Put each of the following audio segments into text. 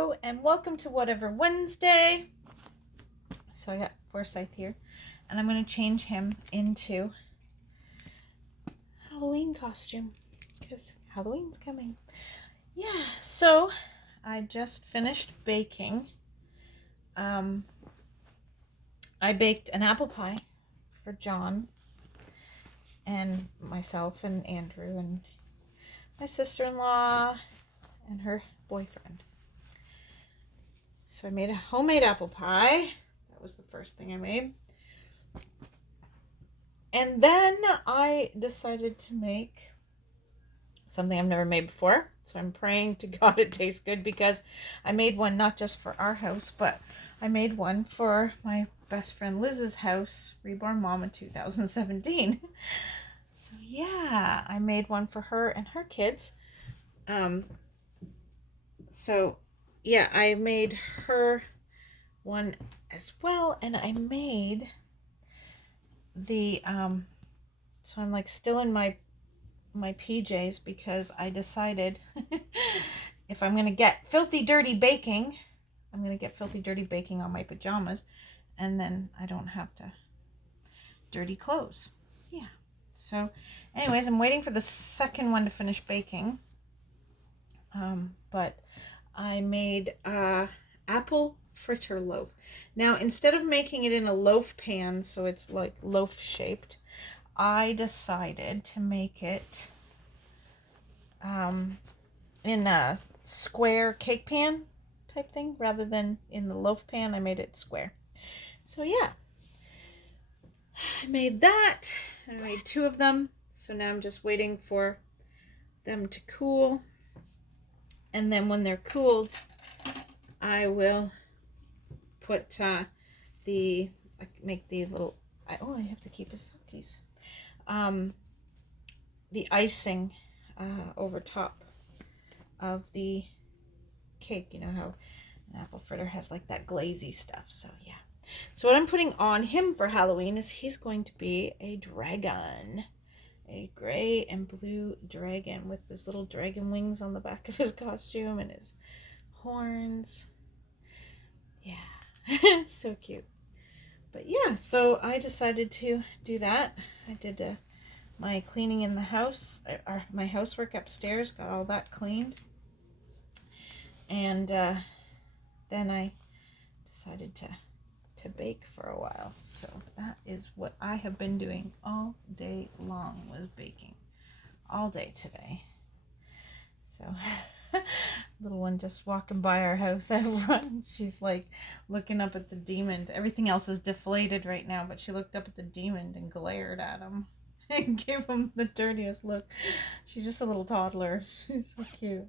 Hello and welcome to Whatever Wednesday. So I got Forsyth here and I'm going to change him into Halloween costume because Halloween's coming. Yeah, so I just finished baking. I baked an apple pie for John and myself and Andrew and my sister-in-law and her boyfriend. So I made a homemade apple pie. That was the first thing I made. And then I decided to make something I've never made before. So I'm praying to God it tastes good because I made one not just for our house, but I made one for my best friend Liz's house, Reborn Mom in 2017. So yeah, I made one for her and her kids. So yeah, I made her one as well, and I made the so I'm like still in my PJs because I decided if I'm gonna get filthy dirty baking, I'm gonna get filthy dirty baking on my pajamas, and then I don't have to dirty clothes. Yeah. So anyways, I'm waiting for the second one to finish baking. But I made apple fritter loaf. Now, instead of making it in a loaf pan, so it's like loaf shaped, I decided to make it in a square cake pan type thing rather than in the loaf pan. I made it square. So yeah, I made that. I made 2 of them. So now I'm just waiting for them to cool. And then when they're cooled, I will put make the little, I have to keep his sockies. The icing over top of the cake. You know how an apple fritter has like that glazy stuff. So yeah. So what I'm putting on him for Halloween is he's going to be a dragon. A gray and blue dragon with his little dragon wings on the back of his costume and his horns. Yeah, so cute. But yeah, so I decided to do that. I did my cleaning in the house, my housework upstairs, got all that cleaned. And then I decided to bake for a while. So that is what I have been doing all day long, was baking all day today. So little one just walking by our house, I run. She's like looking up at the demon. Everything else is deflated right now, but she looked up at the demon and glared at him and gave him the dirtiest look. She's just a little toddler. She's so cute.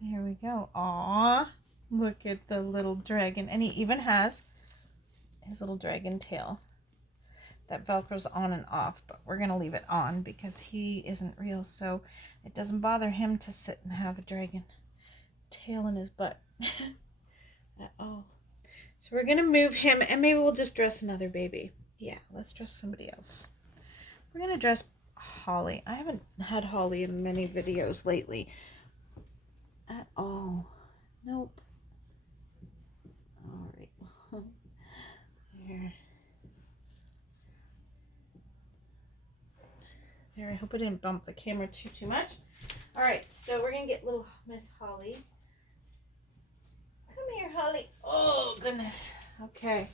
There we go. Aww. Look at the little dragon. And he even has his little dragon tail that velcros on and off, but we're going to leave it on because he isn't real, so it doesn't bother him to sit and have a dragon tail in his butt at all. So we're going to move him, and maybe we'll just dress another baby. Yeah, let's dress somebody else. We're going to dress Holly. I haven't had Holly in many videos lately at all. Nope. All right. There. There, I hope I didn't bump the camera too much. All right, so we're going to get little Miss Holly. Come here, Holly. Oh, goodness. Okay.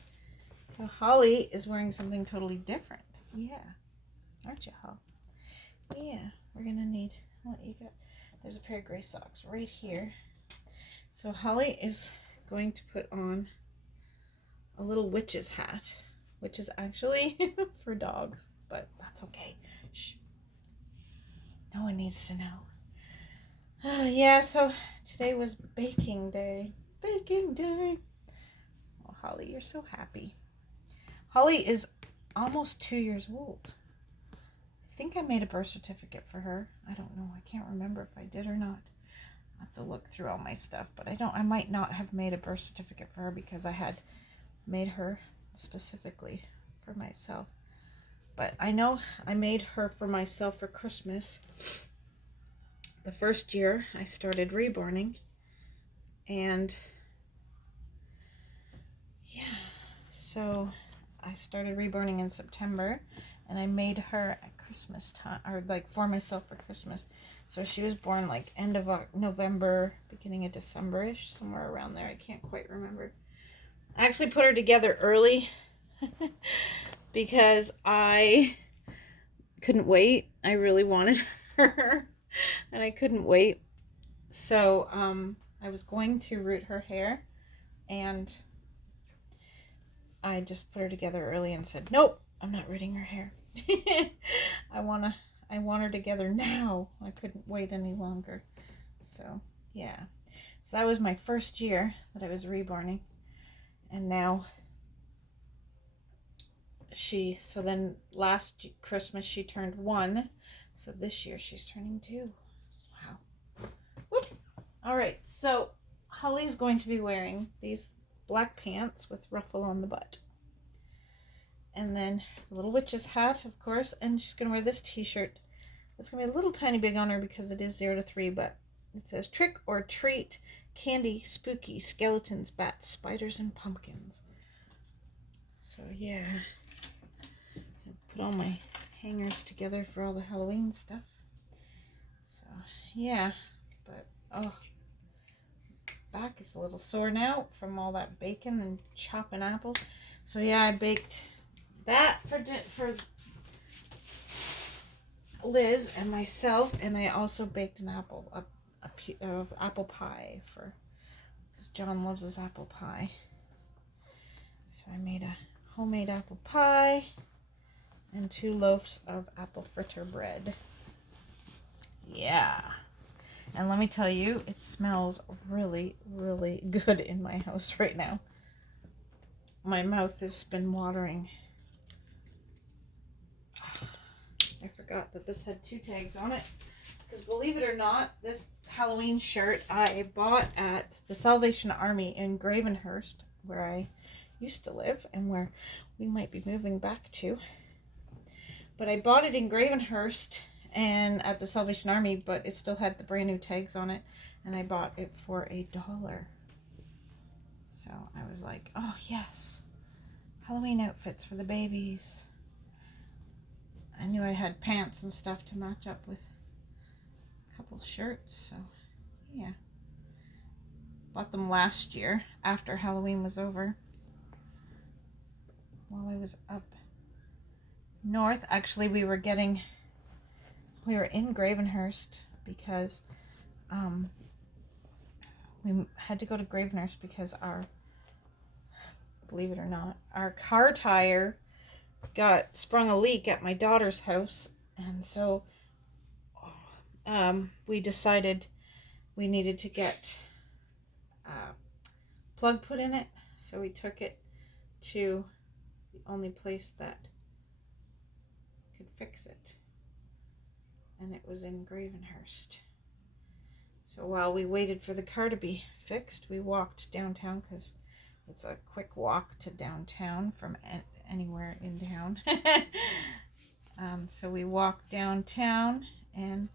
So Holly is wearing something totally different. Yeah. Aren't you, Holly? Yeah. We're going to need, what you got? There's a pair of gray socks right here. So Holly is going to put on a little witch's hat, which is actually for dogs, but that's okay. Shh. No one needs to know. Yeah, so today was baking day. Baking day. Oh, Holly, you're so happy. Holly is almost 2 years old. I think I made a birth certificate for her. I don't know. I can't remember if I did or not. I have to look through all my stuff, but I might not have made a birth certificate for her because I had made her specifically for myself. But I know I made her for myself for Christmas. The first year I started reborning. And yeah, so I started reborning in September, and I made her at Christmas time, or like for myself for Christmas. So she was born like end of November, beginning of December-ish, somewhere around there. I can't quite remember. I actually put her together early because I couldn't wait. I really wanted her and I couldn't wait. So I was going to root her hair, and I just put her together early and said, nope, I'm not rooting her hair. I want her together now. I couldn't wait any longer. So yeah. So that was my first year that I was reborning. And now so then last Christmas she turned 1. So this year she's turning 2. Wow. Whoop. All right. So Holly's going to be wearing these black pants with ruffle on the butt. And then the little witch's hat, of course, and she's going to wear this t-shirt. It's going to be a little tiny big on her because it is 0 to 3, but it says trick or treat, candy, spooky, skeletons, bats, spiders, and pumpkins. So yeah, put all my hangers together for all the Halloween stuff. So yeah, but oh, back is a little sore now from all that bacon and chopping apples. So yeah, I baked that for Liz and myself, and I also baked an apple apple pie because John loves his apple pie. So I made a homemade apple pie and 2 loaves of apple fritter bread. Yeah. And let me tell you, it smells really, really good in my house right now. My mouth has been watering. I forgot that this had 2 tags on it. Because believe it or not, this Halloween shirt I bought at the Salvation Army in Gravenhurst, where I used to live and where we might be moving back to. But I bought it in Gravenhurst and at the Salvation Army, but it still had the brand new tags on it, and I bought it for $1. So I was like, oh yes, Halloween outfits for the babies. I knew I had pants and stuff to match up with a couple shirts, so yeah. Bought them last year after Halloween was over, while I was up north. Actually, we were in Gravenhurst because we had to go to Gravenhurst because believe it or not, our car tire sprung a leak at my daughter's house, and so we decided we needed to get a plug put in it. So we took it to the only place that could fix it, and it was in Gravenhurst. So while we waited for the car to be fixed, we walked downtown because it's a quick walk to downtown from anywhere in town. So we walked downtown, and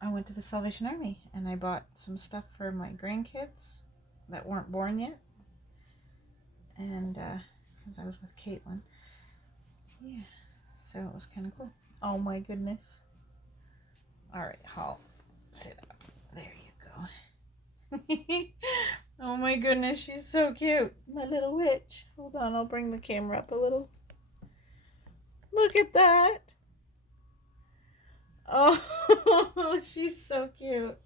I went to the Salvation Army, and I bought some stuff for my grandkids that weren't born yet, and because I was with Caitlin. Yeah, so it was kind of cool. Oh my goodness. All right, Hall, sit up. There you go. Oh my goodness, she's so cute. My little witch. Hold on, I'll bring the camera up a little. Look at that. Oh, she's so cute.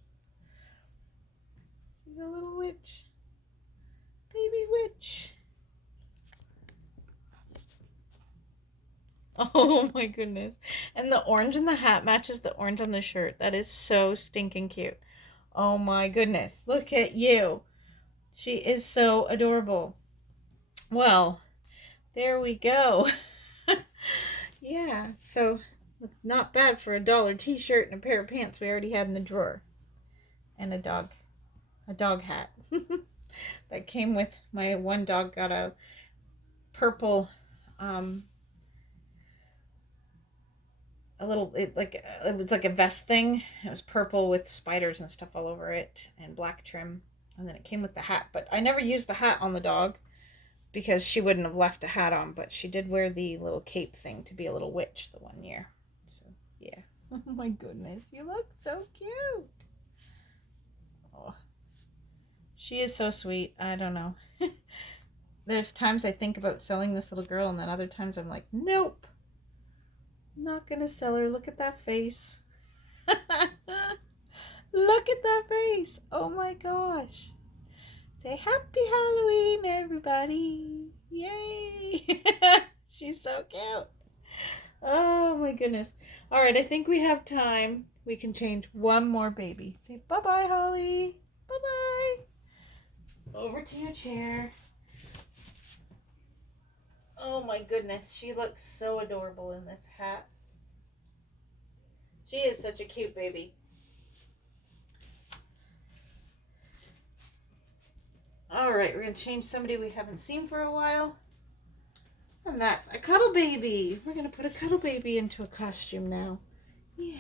She's a little witch. Baby witch. Oh my goodness. And the orange in the hat matches the orange on the shirt. That is so stinking cute. Oh my goodness. Look at you. She is so adorable. Well, there we go. Yeah, so not bad for $1 t-shirt and a pair of pants we already had in the drawer. And a dog hat. That came with my one dog. Got a purple it was like a vest thing. It was purple with spiders and stuff all over it and black trim. And then it came with the hat. But I never used the hat on the dog because she wouldn't have left a hat on. But she did wear the little cape thing to be a little witch the one year. So, yeah. Oh my goodness. You look so cute. Oh, she is so sweet. I don't know. There's times I think about selling this little girl, and then other times I'm like, nope. I'm not going to sell her. Look at that face. Look at that face. Oh my gosh. Say happy Halloween, everybody. Yay. She's so cute. Oh my goodness. All right, I think we have time. We can change one more baby. Say bye-bye, Holly. Bye-bye. Over to your chair. Oh my goodness. She looks so adorable in this hat. She is such a cute baby. All right, we're going to change somebody we haven't seen for a while. And that's a cuddle baby. We're going to put a cuddle baby into a costume now. Yeah.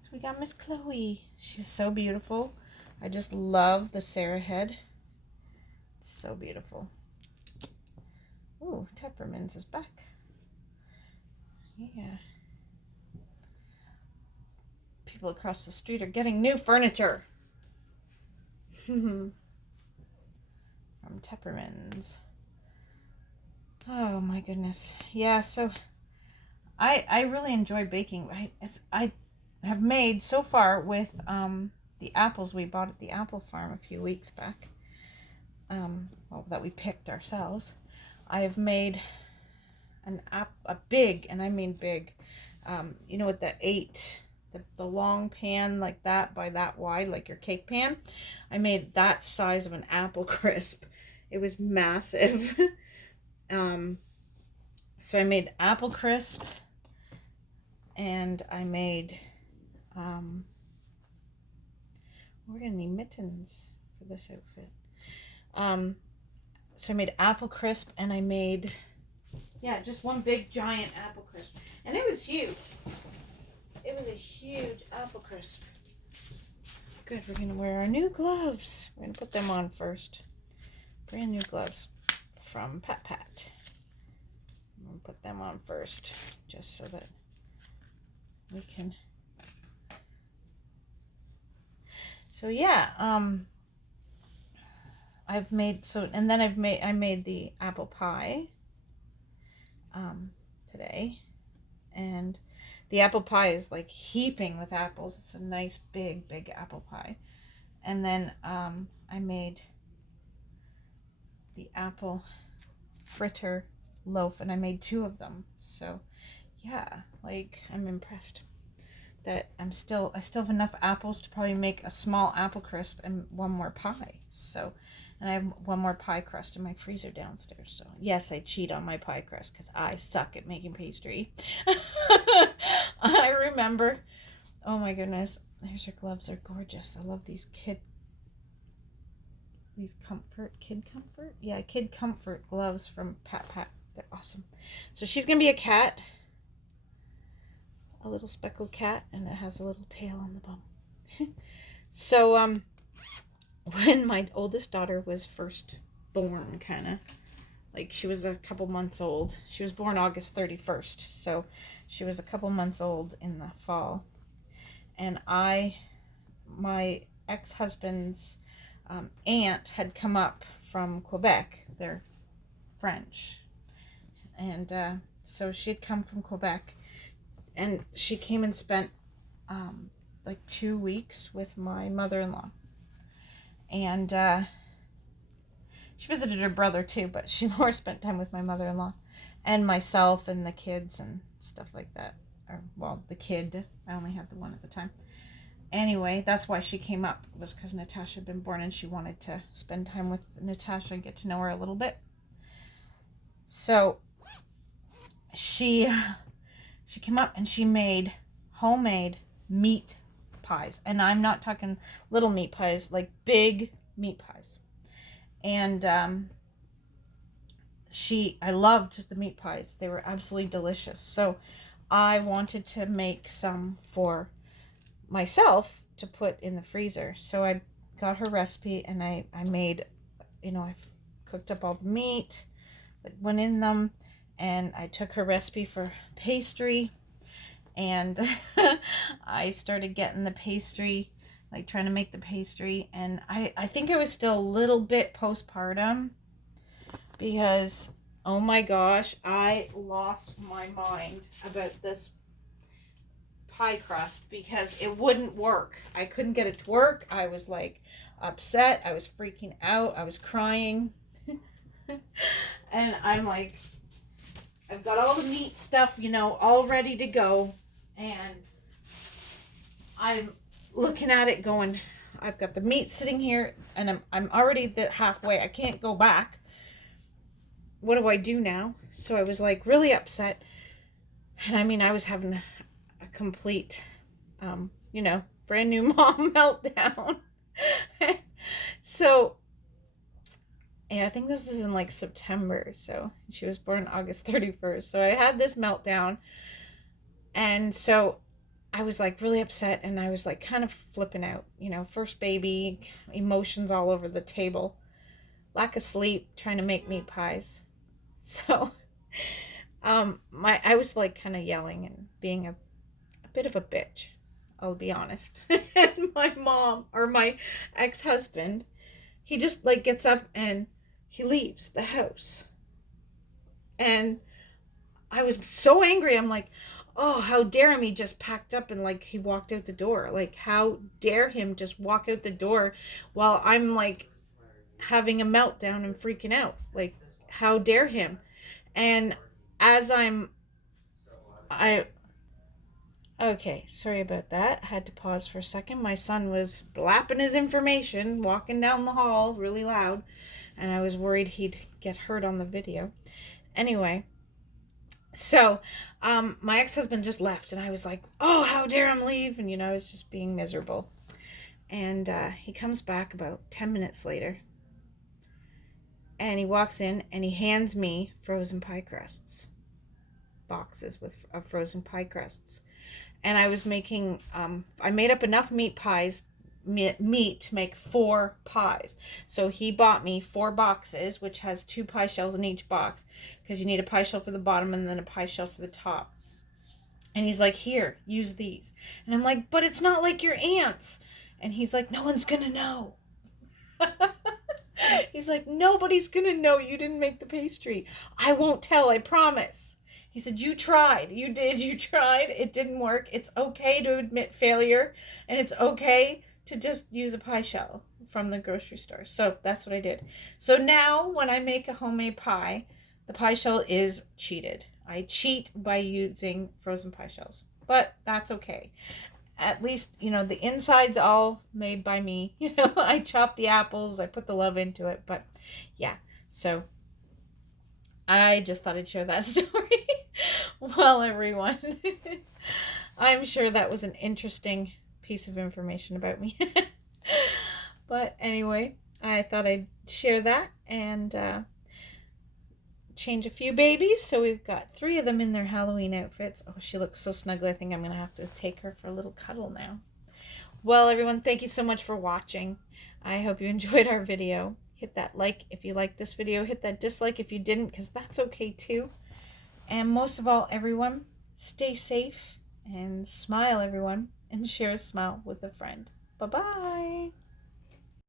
So we got Miss Chloe. She's so beautiful. I just love the Sarah head. It's so beautiful. Ooh, Teppermans is back. Yeah. People across the street are getting new furniture. From Teppermans. Oh my goodness. Yeah, so I really enjoy baking. I have made so far with the apples we bought at the apple farm a few weeks back. Well, that we picked ourselves. I have made a big, and I mean big, you know, with the long pan like that by that wide, like your cake pan. I made that size of an apple crisp. It was massive. So I made apple crisp, and I made, we're gonna need mittens for this outfit. So I made apple crisp, and I made, yeah, just one big giant apple crisp, and it was huge. It was a huge apple crisp. Good, we're gonna wear our new gloves. We're gonna put them on first. Brand new gloves from Pat Pat. I'm gonna put them on first, just so that we can. So yeah, I've made and then I made the apple pie today, and the apple pie is like heaping with apples. It's a nice big apple pie. And then I made the apple fritter loaf, and I made 2 of them. So yeah, like I'm impressed that I still have enough apples to probably make a small apple crisp and one more pie. So, and I have one more pie crust in my freezer downstairs. So yes, I cheat on my pie crust because I suck at making pastry. I remember, oh my goodness, here's your gloves. They're gorgeous. I love these Kid Comfort gloves from Pat Pat. They're awesome. So she's gonna be a cat, a little speckled cat, and it has a little tail on the bum. So when my oldest daughter was first born, kind of like she was a couple months old. She was born August 31st, so she was a couple months old in the fall. And my ex-husband's aunt had come up from Quebec. They're French. And so she'd come from Quebec, and she came and spent like 2 weeks with my mother-in-law. And she visited her brother too, but she more spent time with my mother-in-law and myself and the kids and stuff like that. Or, well, the kid. I only had the one at the time. Anyway, that's why she came up, was because Natasha had been born and she wanted to spend time with Natasha and get to know her a little bit. So she came up and she made homemade meat pies. And I'm not talking little meat pies, like big meat pies. And I loved the meat pies. They were absolutely delicious. So I wanted to make some for myself to put in the freezer. So I got her recipe and I made, I cooked up all the meat that went in them, and I took her recipe for pastry, and I started getting the pastry, like trying to make the pastry, and I think I was still a little bit postpartum because, oh my gosh, I lost my mind about this pie crust because it wouldn't work. I couldn't get it to work. I was like upset. I was freaking out. I was crying. And I'm like, I've got all the meat stuff, all ready to go. And I'm looking at it going, I've got the meat sitting here and I'm already halfway. I can't go back. What do I do now? So I was like really upset. And I mean, I was having a complete, brand new mom meltdown. So, yeah, I think this is in like September. So she was born August 31st. So I had this meltdown. And so I was like really upset and I was like kind of flipping out, first baby, emotions all over the table, lack of sleep, trying to make meat pies. So, I was like kind of yelling and being a bit of a bitch, I'll be honest. And my mom, or my ex-husband, he just like gets up and he leaves the house. And I was so angry. I'm like, oh, how dare him. He just packed up and like he walked out the door. Like, how dare him just walk out the door while I'm like having a meltdown and freaking out. Like, how dare him. And as okay, sorry about that. I had to pause for a second. My son was blapping his information, walking down the hall really loud, and I was worried he'd get hurt on the video. Anyway, so my ex-husband just left, and I was like, oh, how dare him leave? And, I was just being miserable. And he comes back about 10 minutes later, and he walks in, and he hands me frozen pie crusts, boxes with frozen pie crusts. And I was making, I made up enough meat to make 4 pies. So he bought me 4 boxes, which has 2 pie shells in each box, because you need a pie shell for the bottom and then a pie shell for the top. And he's like, here, use these. And I'm like, but it's not like your aunt's. And he's like, no one's gonna know. He's like, nobody's gonna know you didn't make the pastry. I won't tell, I promise. He said, you tried. You did. You tried. It didn't work. It's okay to admit failure. And it's okay to just use a pie shell from the grocery store. So that's what I did. So now when I make a homemade pie, the pie shell is cheated. I cheat by using frozen pie shells. But that's okay. At least, the inside's all made by me. I chop the apples. I put the love into it. But yeah, so I just thought I'd share that story. Well, everyone, I'm sure that was an interesting piece of information about me. But anyway, I thought I'd share that and change a few babies. So we've got 3 of them in their Halloween outfits. Oh, she looks so snuggly. I think I'm going to have to take her for a little cuddle now. Well, everyone, thank you so much for watching. I hope you enjoyed our video. Hit that like if you liked this video. Hit that dislike if you didn't, because that's okay too. And most of all, everyone, stay safe and smile, everyone, and share a smile with a friend. Bye-bye.